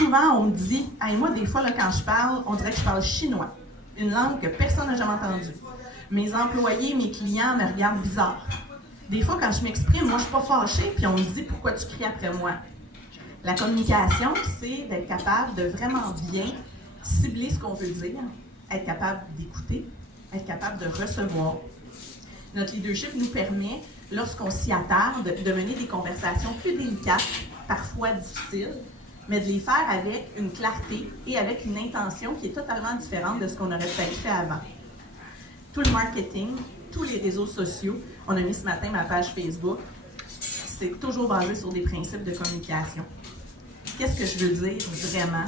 Souvent, on me dit, hey, moi, des fois, là, quand je parle, on dirait que je parle chinois, une langue que personne n'a jamais entendue. Mes employés, mes clients me regardent bizarre. Des fois, quand je m'exprime, moi, je ne suis pas fâchée, puis on me dit, pourquoi tu cries après moi? La communication, c'est d'être capable de vraiment bien cibler ce qu'on veut dire, être capable d'écouter, être capable de recevoir. Notre leadership nous permet, lorsqu'on s'y attarde, de mener des conversations plus délicates, parfois difficiles, mais de les faire avec une clarté et avec une intention qui est totalement différente de ce qu'on aurait peut-être fait avant. Tout le marketing, tous les réseaux sociaux, on a mis ce matin ma page Facebook, c'est toujours basé sur des principes de communication. Qu'est-ce que je veux dire vraiment?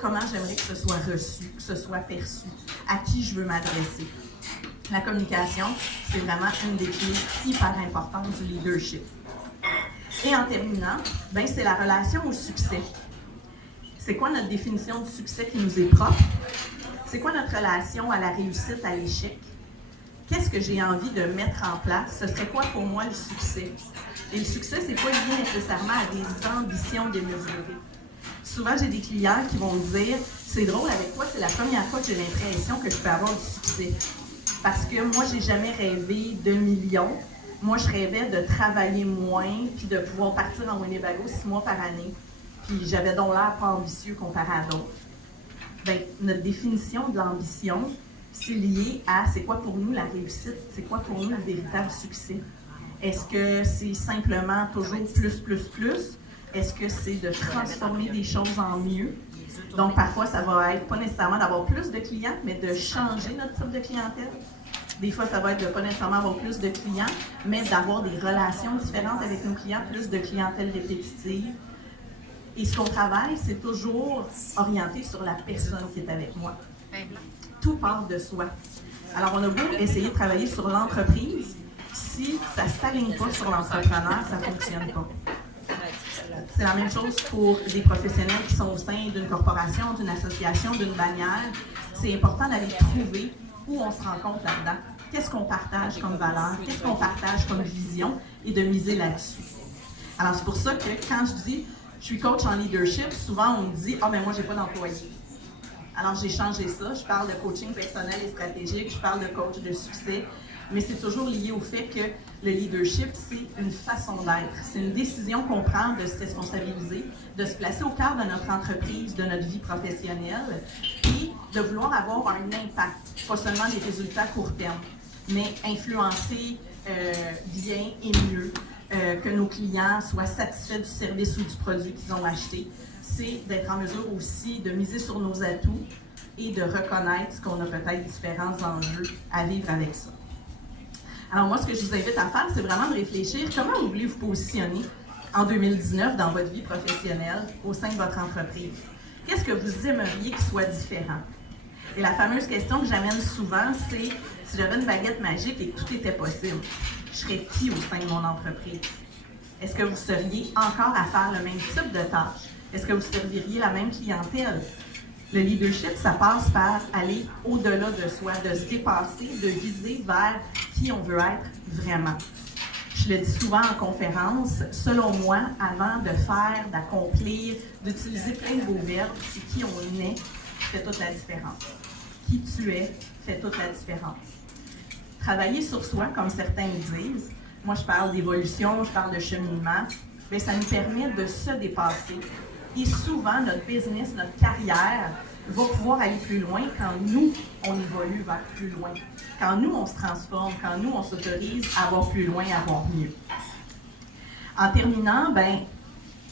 Comment j'aimerais que ce soit reçu, que ce soit perçu, à qui je veux m'adresser. La communication, c'est vraiment une des clés hyper importantes du leadership. Et en terminant, ben, c'est la relation au succès. C'est quoi notre définition du succès qui nous est propre? C'est quoi notre relation à la réussite, à l'échec? Qu'est-ce que j'ai envie de mettre en place? Ce serait quoi pour moi le succès? Et le succès, c'est pas lié nécessairement à des ambitions démesurées. Souvent, j'ai des clients qui vont me dire « C'est drôle, avec toi, c'est la première fois que j'ai l'impression que je peux avoir du succès. Parce que moi, j'ai jamais rêvé de millions. Moi, je rêvais de travailler moins puis de pouvoir partir en Winnebago 6 mois par année. Puis j'avais donc l'air pas ambitieux comparé à d'autres. » Bien, notre définition de l'ambition, c'est lié à c'est quoi pour nous la réussite, c'est quoi pour nous le véritable succès. Est-ce que c'est simplement toujours plus? Est-ce que c'est de transformer des choses en mieux? Donc, parfois, ça va être pas nécessairement d'avoir plus de clients, mais de changer notre type de clientèle. Des fois, ça va être de pas nécessairement avoir plus de clients, mais d'avoir des relations différentes avec nos clients, plus de clientèle répétitive. Et ce qu'on travaille, c'est toujours orienté sur la personne qui est avec moi. Tout part de soi. Alors, on a beau essayer de travailler sur l'entreprise, si ça ne s'aligne pas sur l'entrepreneur, ça ne fonctionne pas. C'est la même chose pour des professionnels qui sont au sein d'une corporation, d'une association, d'une bannière. C'est important d'aller trouver où on se rencontre là-dedans. Qu'est-ce qu'on partage comme valeur? Qu'est-ce qu'on partage comme vision? Et de miser là-dessus. Alors, c'est pour ça que quand je dis je suis coach en leadership, souvent on me dit « Ah, ben moi, j'ai pas d'employé. » Alors, j'ai changé ça. Je parle de coaching personnel et stratégique, je parle de coach de succès, mais c'est toujours lié au fait que le leadership, c'est une façon d'être. C'est une décision qu'on prend de se responsabiliser, de se placer au cœur de notre entreprise, de notre vie professionnelle, et de vouloir avoir un impact, pas seulement des résultats court terme, mais influencer bien et mieux, que nos clients soient satisfaits du service ou du produit qu'ils ont acheté. C'est d'être en mesure aussi de miser sur nos atouts et de reconnaître qu'on a peut-être différents enjeux à vivre avec ça. Alors moi, ce que je vous invite à faire, c'est vraiment de réfléchir comment vous voulez vous positionner en 2019 dans votre vie professionnelle au sein de votre entreprise. Qu'est-ce que vous aimeriez qu'il soit différent? Et la fameuse question que j'amène souvent, c'est si j'avais une baguette magique et que tout était possible, je serais qui au sein de mon entreprise? Est-ce que vous seriez encore à faire le même type de tâches? Est-ce que vous serviriez la même clientèle? Le leadership, ça passe par aller au-delà de soi, de se dépasser, de viser vers qui on veut être vraiment. Je le dis souvent en conférence, selon moi, avant de faire, d'accomplir, d'utiliser plein de beaux verbes, c'est qui on est, fait toute la différence. Qui tu es, fait toute la différence. Travailler sur soi, comme certains disent, moi je parle d'évolution, je parle de cheminement, bien, ça nous permet de se dépasser. Et souvent, notre business, notre carrière va pouvoir aller plus loin quand nous, on évolue vers plus loin. Quand nous, on se transforme, quand nous, on s'autorise à avoir plus loin, à avoir mieux. En terminant, ben,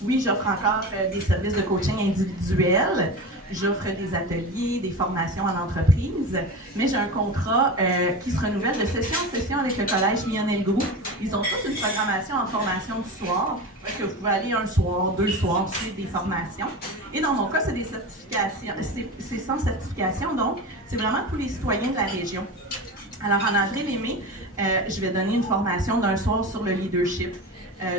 oui, j'offre encore des services de coaching individuel. J'offre des ateliers, des formations en entreprise, mais j'ai un contrat qui se renouvelle de session en session avec le Collège Lionel Groulx. Ils ont toute une programmation en formation du soir, que vous pouvez aller un soir, 2 soirs, c'est des formations. Et dans mon cas, c'est des certifications, c'est sans certification, donc c'est vraiment tous les citoyens de la région. Alors en avril et mai, je vais donner une formation d'un soir sur le leadership,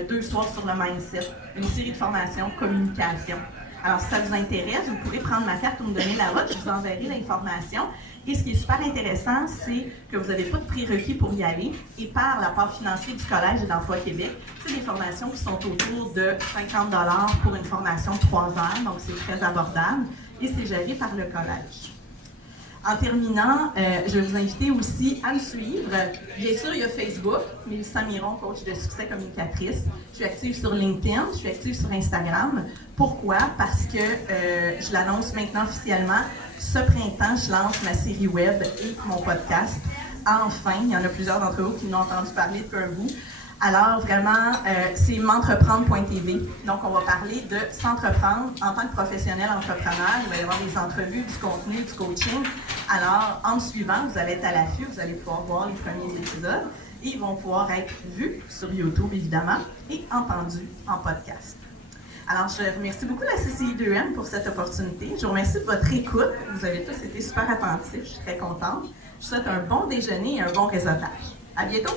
2 soirs sur le mindset, une série de formations communication. Alors, si ça vous intéresse, vous pourrez prendre ma carte ou me donner la vôtre, je vous enverrai l'information. Et ce qui est super intéressant, c'est que vous n'avez pas de prérequis pour y aller. Et par l'apport financier du Collège et d'Emploi Québec, c'est des formations qui sont autour de 50 $ pour une formation de 3 heures, donc c'est très abordable. Et c'est géré par le Collège. En terminant, je vais vous inviter aussi à me suivre. Bien sûr, il y a Facebook, Mélissa Miron, coach de succès communicatrice. Je suis active sur LinkedIn, je suis active sur Instagram. Pourquoi? Parce que je l'annonce maintenant officiellement. Ce printemps, je lance ma série web et mon podcast. Enfin, il y en a plusieurs d'entre vous qui m'ont entendu parler depuis un bout. Alors, vraiment, c'est m'entreprendre.tv. Donc, on va parler de s'entreprendre en tant que professionnel entrepreneur. Il va y avoir des entrevues, du contenu, du coaching. Alors, en me suivant, vous allez être à l'affût, vous allez pouvoir voir les premiers épisodes et ils vont pouvoir être vus sur YouTube, évidemment, et entendus en podcast. Alors, je remercie beaucoup la CCI2M pour cette opportunité. Je vous remercie de votre écoute. Vous avez tous été super attentifs. Je suis très contente. Je vous souhaite un bon déjeuner et un bon réseautage. À bientôt!